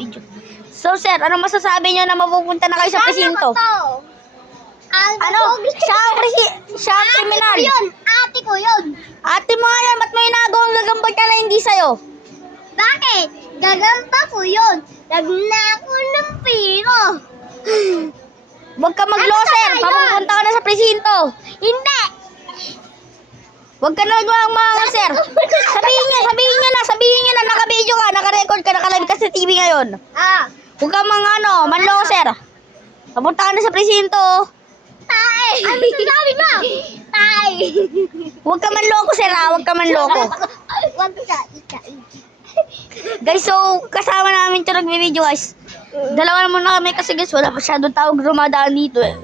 Video. So, sir, ano masasabi niyo na mapupunta na kayo sa presinto? Ano? Siya ang kriminal. Ate ko yun. Ate mo nga yan, ba't may nagawang gagambag ka na hindi sa'yo? Bakit? Gagamba ko yun. Nagnako ng piro. Huwag ka mag-law, Ano sir. ba yun? Mapupunta ka na sa presinto. Hindi. Huwag ka na mga sir. Sabihin niyo na, naka-video ka, naka-record ka, naka-live ka sa TV ngayon. Huwag ka manloko, sir. Papunta ka na sa presinto. Tay. Ano sabi mo? Tay. Huwag ka manloko, sir, ha? Huwag ka manloko. Wag ka. Guys, so, kasama namin ito nagme-video, guys. Dalawa naman na kami kasi, guys, wala masyadong tao dumadaan dito, eh.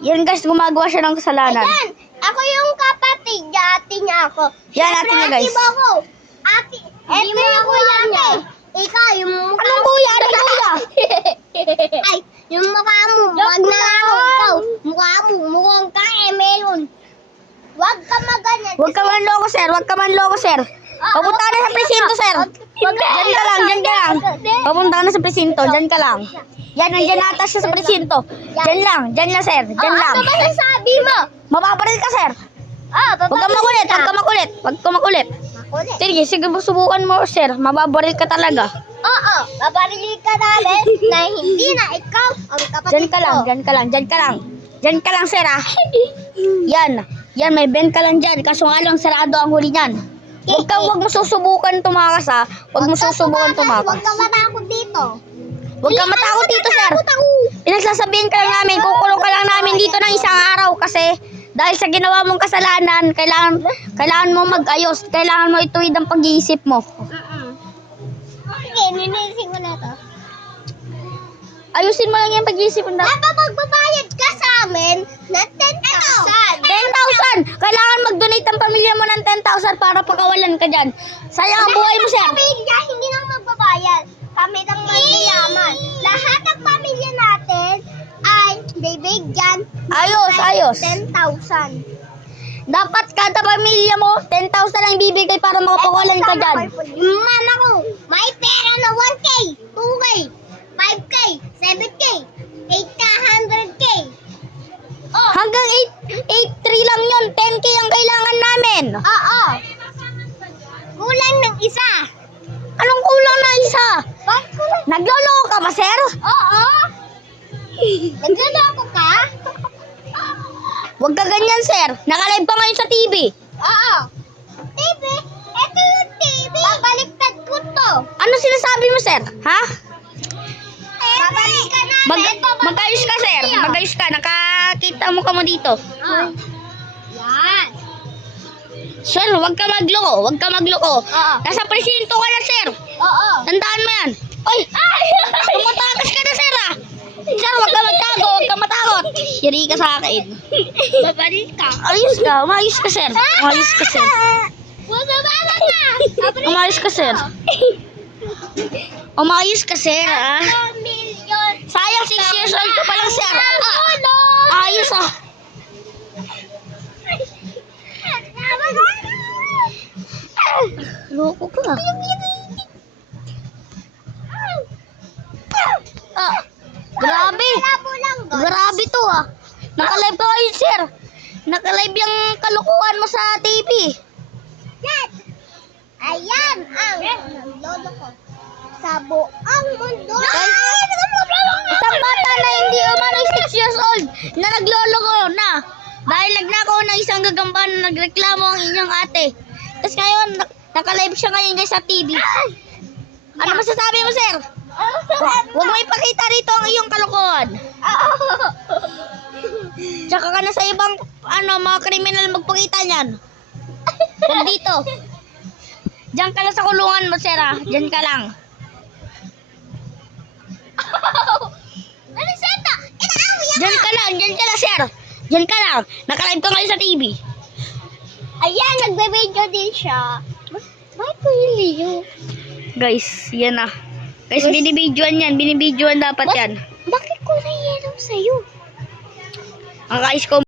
Yan, guys, gumagawa siya ng kasalanan. Ayan. Ako yung kapatid niya. Ate niya ako. Yan, ate niya, guys. Ate ako. Ate. Ito yung kuya niya. Ikaw, yung mukha. Anong kuya? Anong kuya? Ay, yung mukha mo. Wag na ako. Ikaw. Mukha mo. Mukhang ka melon. Wag ka maganyan. Huwag ka manloko, sir. Huwag ka manloko, sir. Papunta ka na sa presinto, sir. Diyan ka lang, diyan ka lang. Papunta ka na sa presinto, diyan ka lang. Yan, nandiyan nata siya sa presinto. Diyan lang, sir. Diyan lang. Ano ba sasabi mo? Mapaparil ka, sir. Huwag ka makulit, huwag ka makulit. Huwag ka makulit. Makulit. Sige, subukan mo, sir. Mababaril ka talaga. Oo, babarili ka namin na hindi na ikaw ang kapatid Diyan ka lang, ko. diyan ka lang, diyan ka lang. Diyan ka lang, sir, ah. Yan, may bend ka lang dyan. Kaso nga lang, sarado ang huli niyan. Huwag mo susubukan tumakas, ha. Huwag mo susubukan Huwag tumakas. ka matakot dito. Huwag ka matakot dito, sir. Pinagsasabihin ka lang namin, kukulong ka lang namin dito ng isang araw kasi dahil sa ginawa mong kasalanan, kailangan mo mag-ayos. Kailangan mo ituwid ang pag-iisip mo. Sige, ninisin ko na to. Ayusin mo lang yung pag-iisip mo. Dapat magbabayad ka sa amin na 10,000. 10,000! Kailangan mag-donate ang pamilya mo ng 10,000 para pakawalan ka dyan. Sayang ang buhay mo, sir. Pamilya, hindi nang magbabayad. Kami lang magyayaman. Lahat ng pamilya natin ay bibigyan Ayos. 10,000. Dapat kada pamilya mo, 10,000 ang bibigay para makapakawalan ka dyan. Yung mama ko, may pera na 1K, 2K, 5K, 7K, 800K. Oh, Hanggang 8,3 lang yun. 10K ang kailangan namin. oo. Kulang ng isa. Anong kulang na isa? Bakit kulang? Nagloloko ka ba, sir? Oo. Nagluloko ka? Huwag ka ganyan, sir. Nakalive pa ngayon sa TV. Oo. TV? Ito yung TV. Babaliktad ko to. Ano sinasabi mo, sir? Ha? Babalik ka namin. Mag-ayos ka, sir. Mag-ayos ka. Nakakita mo ka mo dito. Yan. Sir, huwag ka magloko. Huwag ka magloko. Oo. Nasa presinto ka na, sir. Oo. Tandaan mo yan. Oy! Tumatakas ka na, sir, ah. Sir, huwag ka magtago. Huwag ka matakot. Yari ka sa akin. Babalik ka. Ayos ka. Umayos ka, sir. Umayos ka, sir. Bumabala ka. Umayos ka, sir. Umayos ka, sir, ah. 1 million. Sayang 6 years old ka pa lang, sir. Ayos, ah. Loko ka. Grabe. Grabe to, ah. Nakalive ka kayo, sir. Nakalive yung kalukuhan mo sa TV. Ayan ang lolo ko. Sa buong mundo. Isang bata na hindi umano 6 years old na nagloloko na dahil nagnakaw ng isang gagamba na nagreklamo ang inyong ate. Tapos ngayon, nakalive siya ngayon guys sa TV. Ano masasabi mo, sir? Huwag mo ipakita rito ang iyong kalokohan. Tsaka ka na sa ibang mga kriminal magpakita niyan. Huwag dito. Diyan ka lang sa kulungan mo, sir, ah. Diyan ka lang. Diyan ka lang, sir. Diyan ka lang. Nakalive ka ngayon sa TV. Ayan, nagbe-video din siya. Bakit ko yung Leo? Guys, yan na. Guys, binibidyoan yan. Binibidyoan dapat yan. Bakit ko na yellow sa'yo? Ang guys ko